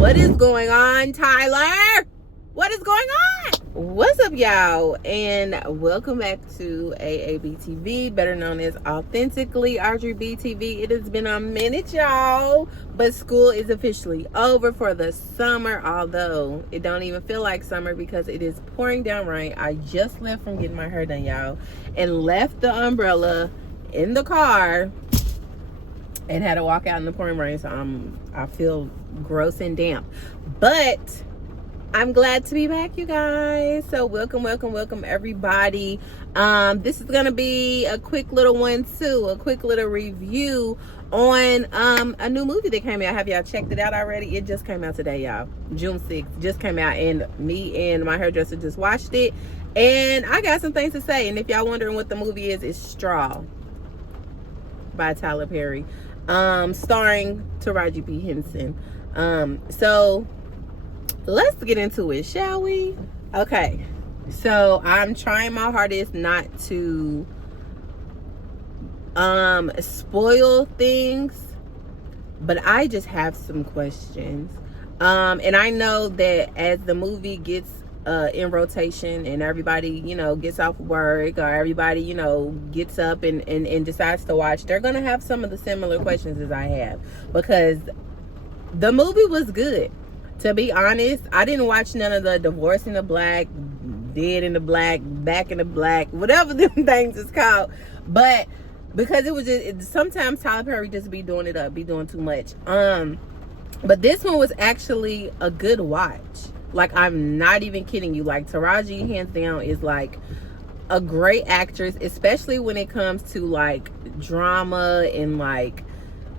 What is going on, Tyler? What is going on? What's up, y'all? And welcome back to AABTV, better known as Authentically Audrey BTV. It has been a minute, y'all, but school is officially over for the summer, although it don't even feel like summer because it is pouring down rain. I just left from getting my hair done, y'all, and left the umbrella in the car and had to walk out in the pouring rain, so I feel gross and damp, but I'm glad to be back, you guys. So welcome everybody. This is gonna be a quick little one too, a quick little review on a new movie that came out. Have y'all checked it out already? It just came out today, y'all. June 6th just came out, and me and my hairdresser just watched it, and I got some things to say. And if y'all wondering what the movie is, it's Straw by Tyler Perry, starring Taraji P. Henson. So let's get into it, shall we? Okay, so I'm trying my hardest not to spoil things, but I just have some questions, and I know that as the movie gets in rotation and everybody, gets off work, or everybody, gets up and decides to watch, they're gonna have some of the similar questions as I have, because the movie was good. To be honest, I didn't watch none of the Divorce in the Black, Dead in the Black, Back in the Black, whatever them things is called. But because it was just, sometimes Tyler Perry just be doing it up, be doing too much. But this one was actually a good watch. Like, I'm not even kidding you. Like, Taraji, hands down, is like a great actress, especially when it comes to like drama and like,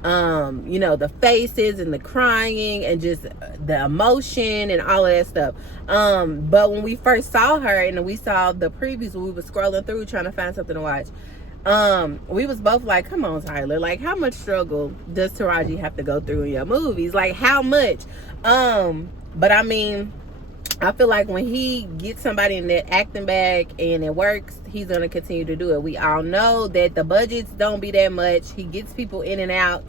the faces and the crying and just the emotion and all of that stuff. But when we first saw her and we saw the previews, when we were scrolling through trying to find something to watch, we was both like, come on, Tyler, like, how much struggle does Taraji have to go through in your movies? Like, how much? But I mean, I feel like when he gets somebody in that acting bag and it works, he's going to continue to do it. We all know that the budgets don't be that much. He gets people in and out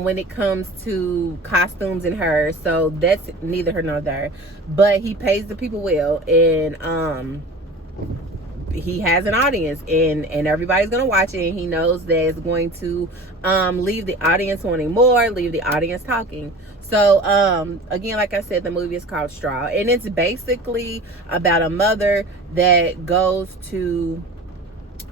when it comes to costumes and hair. So that's neither here nor there. But he pays the people well, and he has an audience, and everybody's going to watch it, and he knows that it's going to leave the audience wanting more, leave the audience talking. So, again, like I said, the movie is called Straw, and it's basically about a mother that goes to,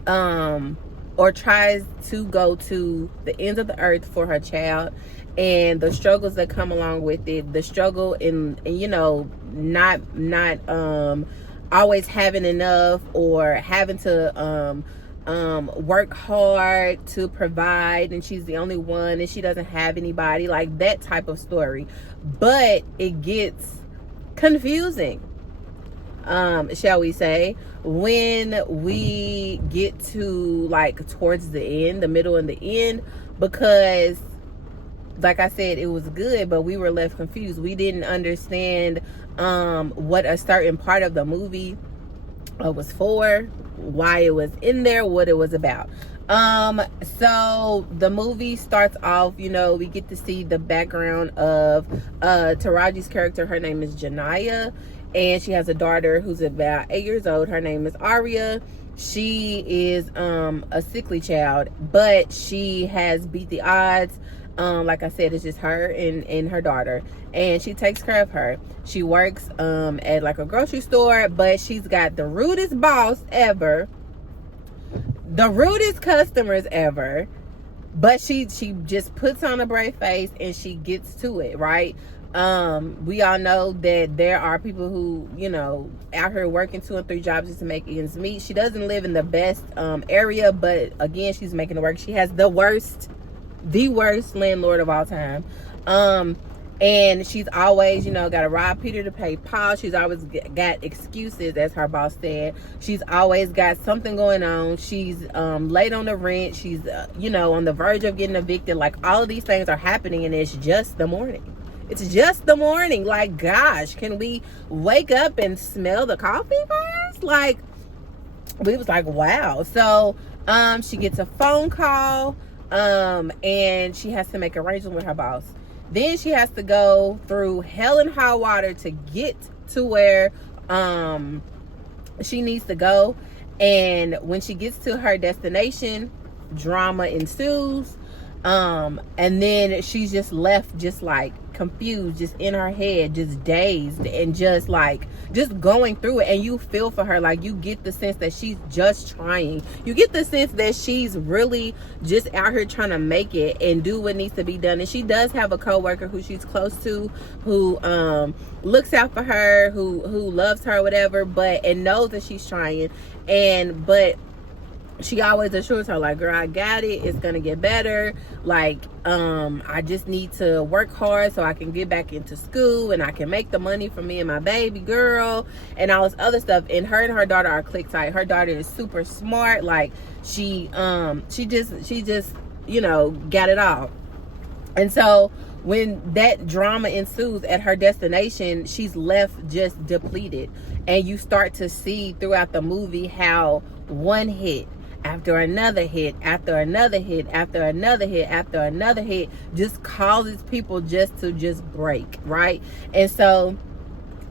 or tries to go to the ends of the earth for her child, and the struggles that come along with it, the struggle in not always having enough, or having to, work hard to provide, and she's the only one and she doesn't have anybody, like that type of story. But it gets confusing, shall we say, when we get to like towards the end, the middle and the end, because like I said, it was good, but we were left confused. We didn't understand what a certain part of the movie was for, why it was in there, what it was about. So the movie starts off, we get to see the background of Taraji's character. Her name is Janiyah, and she has a daughter who's about 8 years old. Her name is Aria. She is a sickly child, but she has beat the odds. Like I said, it's just her and her daughter, and she takes care of her. She works at like a grocery store, but she's got the rudest boss ever, the rudest customers ever, but she just puts on a brave face and she gets to it, right? We all know that there are people who, out here working 2 and 3 jobs just to make ends meet. She doesn't live in the best area, but again, she's making it work. She has the worst landlord of all time, and she's always got to rob Peter to pay Paul. She's always got excuses, as her boss said. She's always got something going on. She's late on the rent. She's on the verge of getting evicted. Like, all of these things are happening, and it's just the morning. Like, gosh, can we wake up and smell the coffee first? Like, we was like, wow. So she gets a phone call, and she has to make arrangements with her boss. Then she has to go through hell and high water to get to where she needs to go. And when she gets to her destination, drama ensues. And then she's just left just like confused, just in her head, just dazed, and just like just going through it. And you feel for her. Like, you get the sense that she's just trying. You get the sense that she's really just out here trying to make it and do what needs to be done. And she does have a coworker who she's close to, who looks out for her, who loves her, whatever, but and knows that she's trying. But she always assures her, like, girl, I got it. It's gonna get better. Like, I just need to work hard so I can get back into school and I can make the money for me and my baby girl and all this other stuff. And her daughter are click tight. Her daughter is super smart. Like, she just you know, got it all. And so when that drama ensues at her destination, she's left just depleted. And you start to see throughout the movie how one hit after another hit, after another hit, after another hit, after another hit, just causes people just to just break, right? And so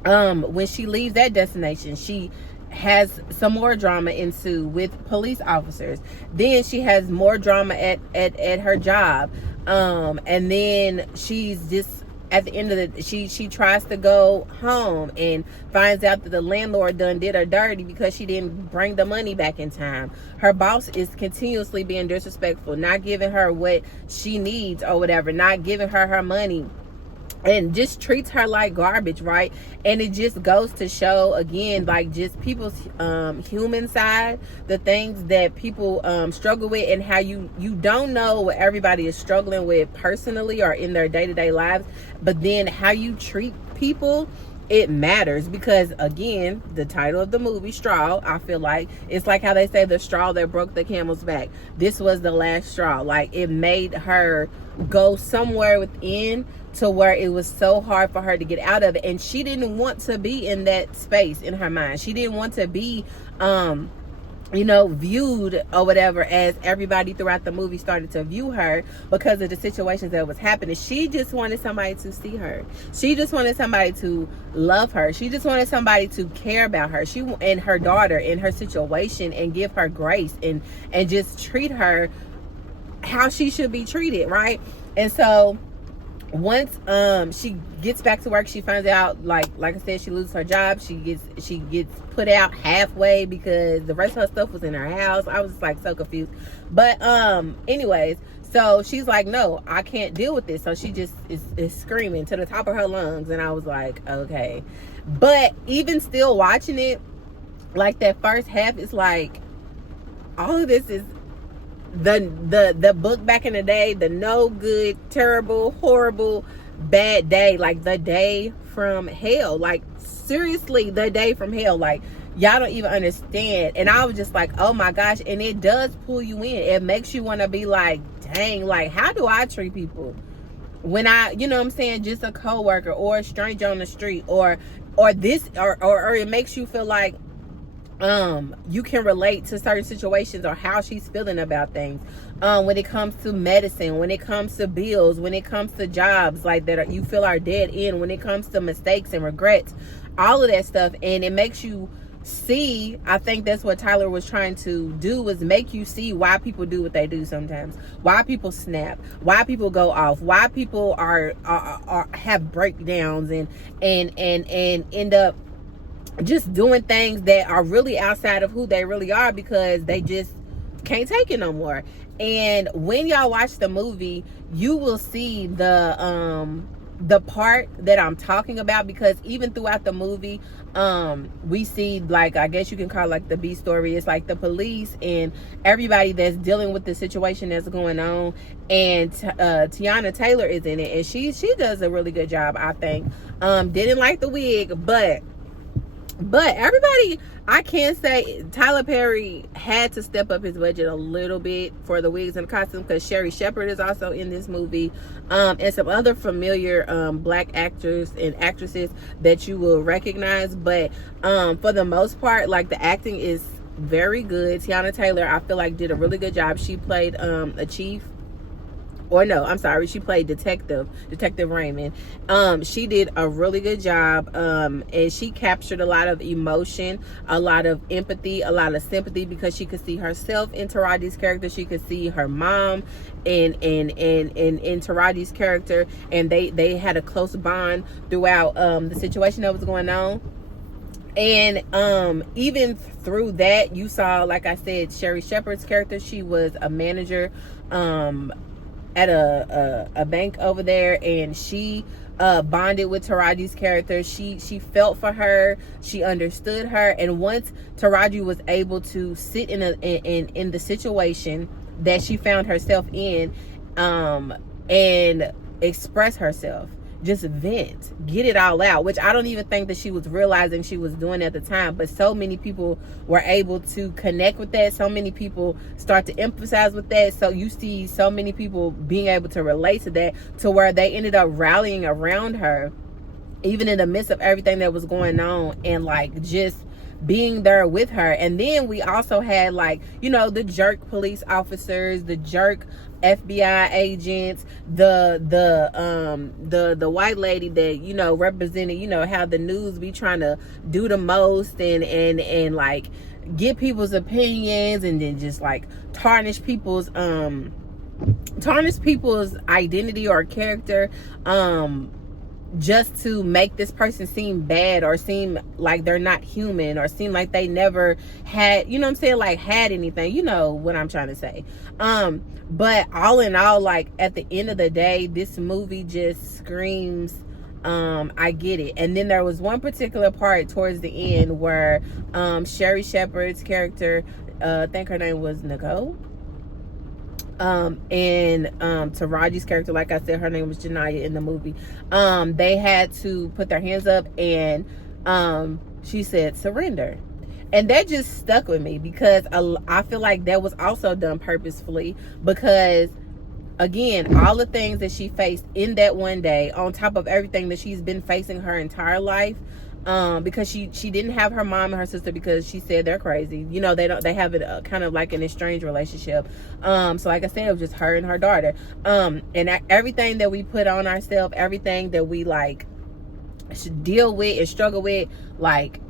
when she leaves that destination, she has some more drama ensue with police officers. Then she has more drama at her job. And then she's just at the end of the she tries to go home and finds out that the landlord done did her dirty because she didn't bring the money back in time. Her boss is continuously being disrespectful, not giving her what she needs or whatever, not giving her her money, and just treats her like garbage, right? And it just goes to show again, like, just people's human side, the things that people struggle with, and how you don't know what everybody is struggling with personally or in their day-to-day lives, but then how you treat people, it matters. Because again, the title of the movie, Straw, I feel like it's like how they say the straw that broke the camel's back. This was the last straw. Like, it made her go somewhere within to where it was so hard for her to get out of it. And she didn't want to be in that space in her mind. She didn't want to be you know, viewed or whatever as everybody throughout the movie started to view her because of the situations that was happening. She just wanted somebody to see her. She just wanted somebody to love her. She just wanted somebody to care about her. She and her daughter in her situation, and give her grace and just treat her how she should be treated, right? And so once she gets back to work, she finds out, like I said, she loses her job. She gets put out halfway because the rest of her stuff was in her house. I was like so confused. But anyways, so she's like, no, I can't deal with this. So she just is screaming to the top of her lungs. And I was like, okay. But even still watching it, like, that first half is like, all of this is the book back in the day, the no good, terrible, horrible, bad day, like the day from hell. Like, seriously, the day from hell. Like, y'all don't even understand. And I was just like, oh my gosh. And it does pull you in. It makes you want to be like, dang, like, how do I treat people when I, you know what I'm saying, just a coworker or a stranger on the street, or this, or it makes you feel like you can relate to certain situations or how she's feeling about things. When it comes to medicine, when it comes to bills, when it comes to jobs like that you feel are dead end, when it comes to mistakes and regrets, all of that stuff. And it makes you see, I think that's what Tyler was trying to do, was make you see why people do what they do sometimes, why people snap, why people go off, why people are have breakdowns and end up just doing things that are really outside of who they really are because they just can't take it no more. And when y'all watch the movie, you will see the part that I'm talking about, because even throughout the movie, we see, like, I guess you can call it like the B story. It's like the police and everybody that's dealing with the situation that's going on. And Tiana Taylor is in it, and she does a really good job, I think. Didn't like the wig, but everybody, I can say Tyler Perry had to step up his budget a little bit for the wigs and the costume, because Sherry Shepherd is also in this movie, and some other familiar black actors and actresses that you will recognize. But for the most part, like, the acting is very good. Tiana Taylor, I feel like, did a really good job. She played a chief or no, I'm sorry, she played Detective Raymond. She did a really good job, and she captured a lot of emotion, a lot of empathy, a lot of sympathy, because she could see herself in Taraji's character. She could see her mom in Taraji's character, and they had a close bond throughout the situation that was going on. And even through that, you saw, like I said, Sherry Shepherd's character. She was a manager at a bank over there, and she bonded with Taraji's character. She felt for her, she understood her, and once Taraji was able to sit in the situation that she found herself in, and express herself, just vent, get it all out, which I don't even think that she was realizing she was doing at the time. But so many people were able to connect with that. So many people start to emphasize with that. So you see so many people being able to relate to that, to where they ended up rallying around her, even in the midst of everything that was going on, and like just being there with her. And then we also had, like, you know, the jerk police officers, the jerk FBI agents, the white lady that, you know, represented, you know, how the news be trying to do the most and like get people's opinions, and then just like tarnish people's identity or character, just to make this person seem bad, or seem like they're not human, or seem like they never had, you know what I'm saying, like had anything, you know what I'm trying to say. But all in all, like at the end of the day, this movie just screams, I get it. And then there was one particular part towards the end where Sherry Shepherd's character, I think her name was Nicole, and Taraji's character, like I said, her name was Janaya in the movie. They had to put their hands up, and she said surrender, and that just stuck with me, because I feel like that was also done purposefully, because again, all the things that she faced in that one day, on top of everything that she's been facing her entire life, because she didn't have her mom and her sister, because she said they're crazy, you know, they have it kind of like an estranged relationship. So like I said, it was just her and her daughter, and everything that we put on ourselves, everything that we like should deal with and struggle with, like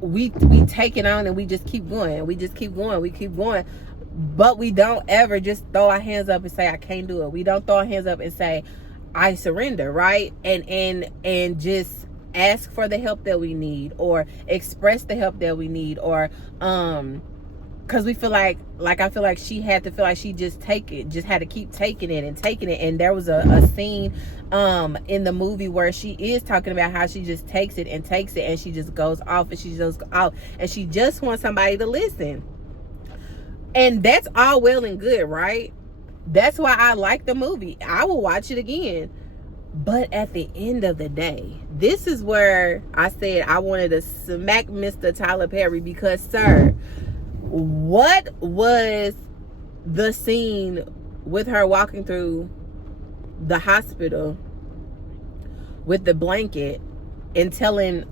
we take it on, and we just keep going, we keep going, but we don't ever just throw our hands up and say I can't do it. We don't throw our hands up and say I surrender, right? And just ask for the help that we need, or express the help that we need, or because we feel like I feel like she had to feel like she just had to keep taking it. And there was a scene in the movie where she is talking about how she just takes it, and she just goes off, and she just goes out, and she just wants somebody to listen. And that's all well and good, right? That's why I like the movie. I will watch it again. But at the end of the day, this is where I said I wanted to smack Mr. Tyler Perry, because, sir, what was the scene with her walking through the hospital with the blanket and telling,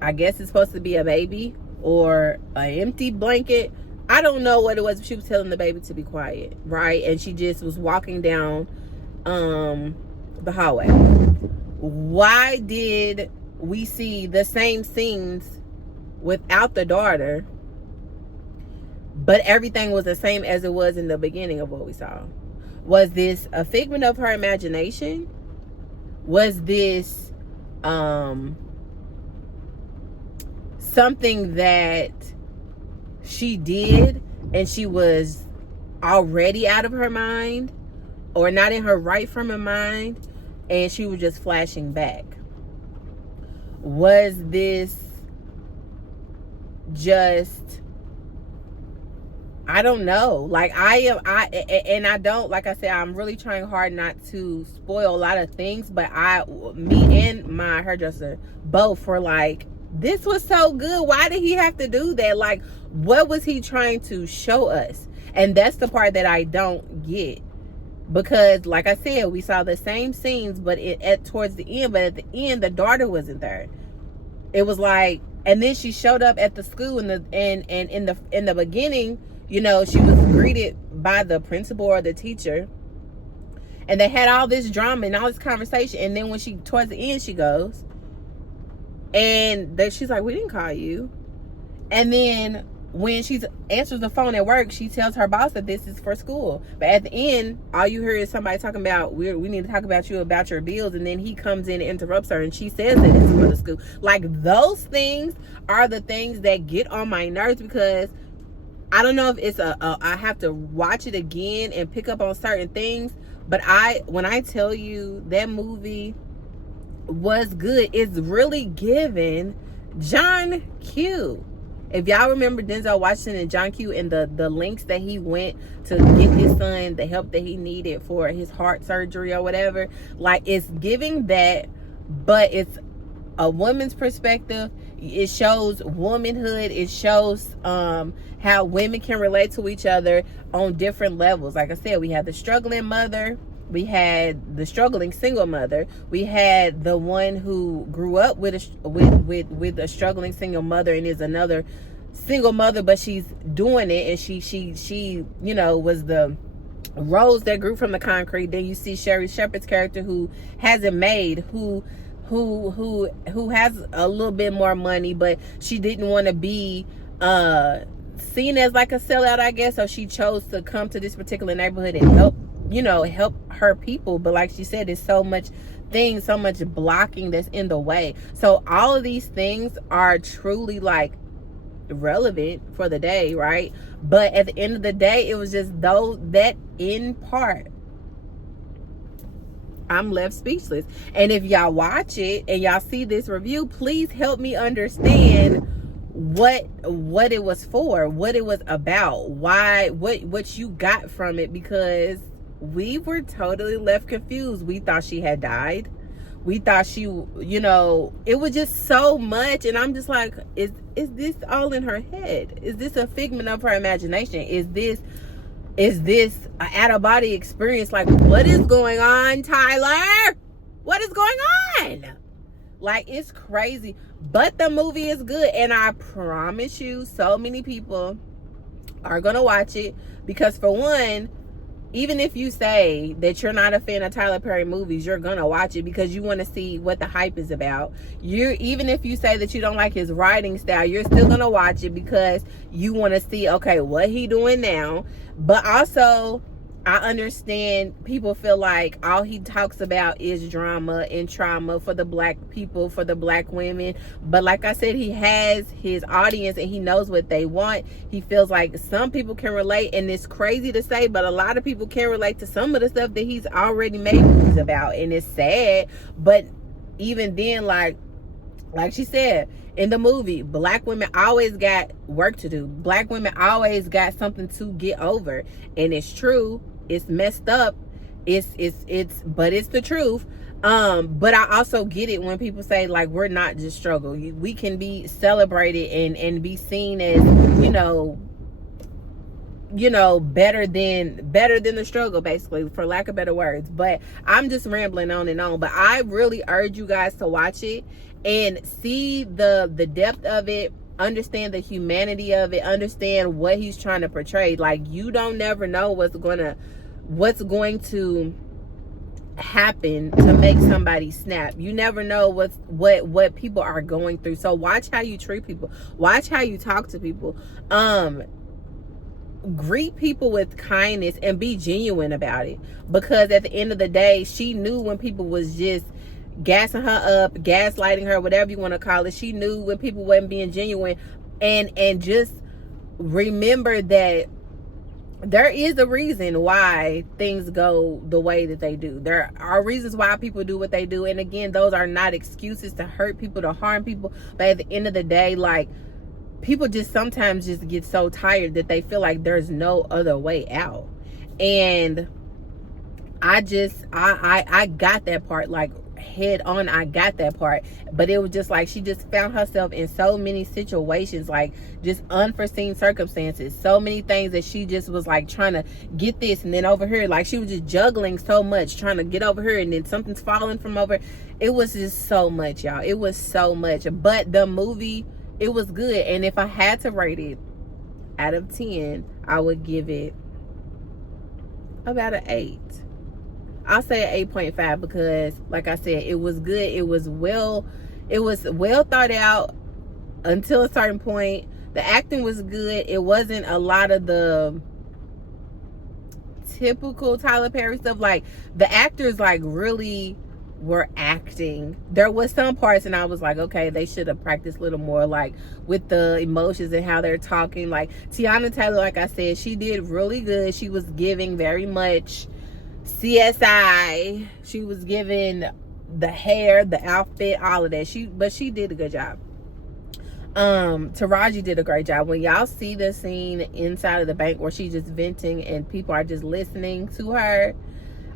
I guess it's supposed to be a baby or an empty blanket, I don't know what it was, but she was telling the baby to be quiet, right? And she just was walking down the hallway. Why did we see the same scenes without the daughter, but everything was the same as it was in the beginning of what we saw? Was this a figment of her imagination? Was this something that she did and she was already out of her mind, or not in her right frame of mind, and she was just flashing back? Was this just, I don't know. Like I don't, like I said, I'm really trying hard not to spoil a lot of things, but me and my hairdresser both were like, this was so good. Why did he have to do that? Like, what was he trying to show us? And that's the part that I don't get. Because, like I said, we saw the same scenes, but towards the end. But at the end, the daughter wasn't there. It was like, and then she showed up at the school, and in the beginning, you know, she was greeted by the principal or the teacher, And they had all this drama and all this conversation. And then when she, towards the end, she goes, and she's like, we didn't call you. And then when she answers the phone at work, she tells her boss that this is for school. But at the end, all you hear is somebody talking about, we need to talk about you, about your bills. And then he comes in and interrupts her, and she says that it's for the school. Like, those things are the things that get on my nerves, because I don't know if it's I have to watch it again and pick up on certain things. But when I tell you that movie was good, it's really giving John Q. If y'all remember Denzel Washington and John Q and the lengths that he went to get his son the help that he needed for his heart surgery or whatever, like, it's giving that, but it's a woman's perspective. It shows womanhood. It shows how women can relate to each other on different levels. Like I said, we had the struggling mother, we had the struggling single mother, we had the one who grew up with a struggling single mother and is another single mother, but she's doing it, and she you know, was the rose that grew from the concrete. Then you see Sherry Shepherd's character, who hasn't made, who has a little bit more money, but she didn't want to be seen as like a sellout, I guess, so she chose to come to this particular neighborhood and help her people. But like she said, there's so much blocking that's in the way. So all of these things are truly like relevant for the day, right? But at the end of the day, it was just that in part, I'm left speechless. And if y'all watch it and y'all see this review, please help me understand what it was for, what it was about, why, what you got from it, because we were totally left confused. We thought she had died. We thought she, it was just so much. And I'm just like, is this all in her head? Is this a figment of her imagination? Is this an out-of-body experience? Like, what is going on, Tyler? What is going on? Like, it's crazy. But the movie is good, and I promise you, so many people are gonna watch it, because for one, even if you say that you're not a fan of Tyler Perry movies, you're gonna watch it because you want to see what the hype is about. Even if you say that you don't like his writing style, you're still gonna watch it because you want to see, okay, what he doing now. But also, I understand people feel like all he talks about is drama and trauma for the black people, for the black women. But like I said, he has his audience and he knows what they want. He feels like some people can relate, and it's crazy to say, but a lot of people can relate to some of the stuff that he's already made movies about, and it's sad. But even then, like she said in the movie, black women always got work to do. Black women always got something to get over, and it's true. It's messed up. But it's the truth. But I also get it when people say, like, we're not just struggle. We can be celebrated and be seen as, better than the struggle, basically, for lack of better words. But I'm just rambling on and on. But I really urge you guys to watch it and see the depth of it. Understand the humanity of it. Understand what he's trying to portray. Like, you don't never know what's going to happen to make somebody snap. You never know what people are going through. So watch how you treat people. Watch how you talk to people. Greet people with kindness and be genuine about it. Because at the end of the day, she knew when people was just gassing her up, gaslighting her, whatever you want to call it. She knew when people wasn't being genuine. And just remember that there is a reason why things go the way that they do. There are reasons why people do what they do. And again, those are not excuses to hurt people, to harm people. But at the end of the day, like, people just sometimes just get so tired that they feel like there's no other way out. And I got that part, like, head on. I got that part. But it was just like she just found herself in so many situations, like just unforeseen circumstances, so many things that she just was like trying to get this, and then over here, like she was just juggling so much, trying to get over here, and then something's falling from over. It was just so much, y'all. It was so much. But the movie, it was good. And if I had to rate it out of 10, I would give it about an 8. I'll say an 8.5 because, like I said, it was good. It was well thought out until a certain point. The acting was good. It wasn't a lot of the typical Tyler Perry stuff. Like, the actors like really were acting. There was some parts and I was like, okay, they should have practiced a little more, like with the emotions and how they're talking. Like Tiana Taylor, like I said, she did really good. She was giving very much CSI. She was giving the hair, the outfit, all of that. But she did a good job. Taraji did a great job. When y'all see the scene inside of the bank where she's just venting and people are just listening to her,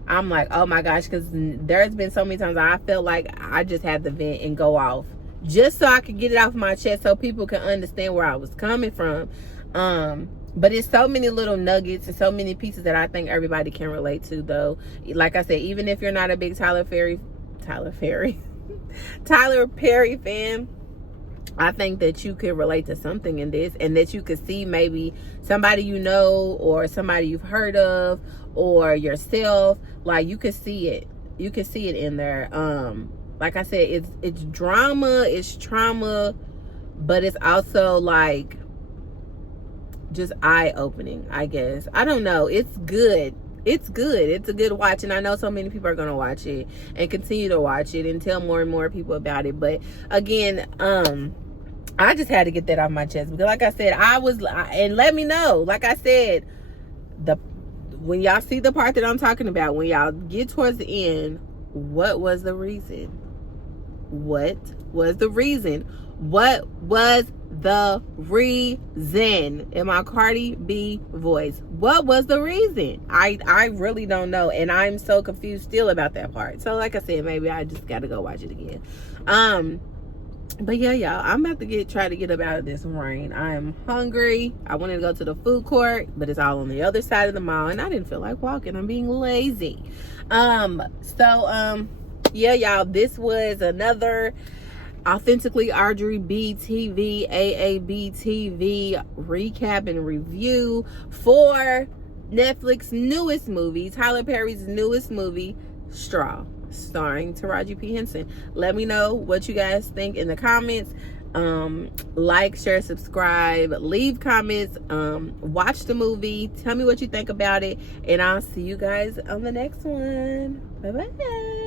I'm like, oh my gosh, because there's been so many times I felt like I just had to vent and go off just so I could get it off my chest so people can understand where I was coming from. But it's so many little nuggets and so many pieces that I think everybody can relate to, though. Like I said, even if you're not a big Tyler Perry fan, I think that you could relate to something in this, and that you could see maybe somebody you know or somebody you've heard of or yourself. Like, you could see it. You can see it in there. Like I said, it's drama, it's trauma, but it's also like just eye-opening, I guess. I don't know. It's good. It's good. It's a good watch, and I know so many people are going to watch it and continue to watch it and tell more and more people about it. But again, I just had to get that off my chest because, like I said, and let me know, like I said, when y'all see the part that I'm talking about, when y'all get towards the end, what was the reason? What was the reason? What was the reason? In my Cardi B voice, what was the reason? I really don't know, and I'm so confused still about that part. So like I said, maybe I just gotta go watch it again. But yeah, y'all, I'm about to try to get up out of this rain. I am hungry. I wanted to go to the food court, but it's all on the other side of the mall, and I didn't feel like walking. I'm being lazy. Yeah, y'all, this was another Authentically Audrey B TV, AAB TV recap and review for Netflix's newest movie, Tyler Perry's newest movie, Straw, starring Taraji P. Henson. Let me know what you guys think in the comments. Like, share, subscribe, leave comments, watch the movie, tell me what you think about it, and I'll see you guys on the next one. Bye bye.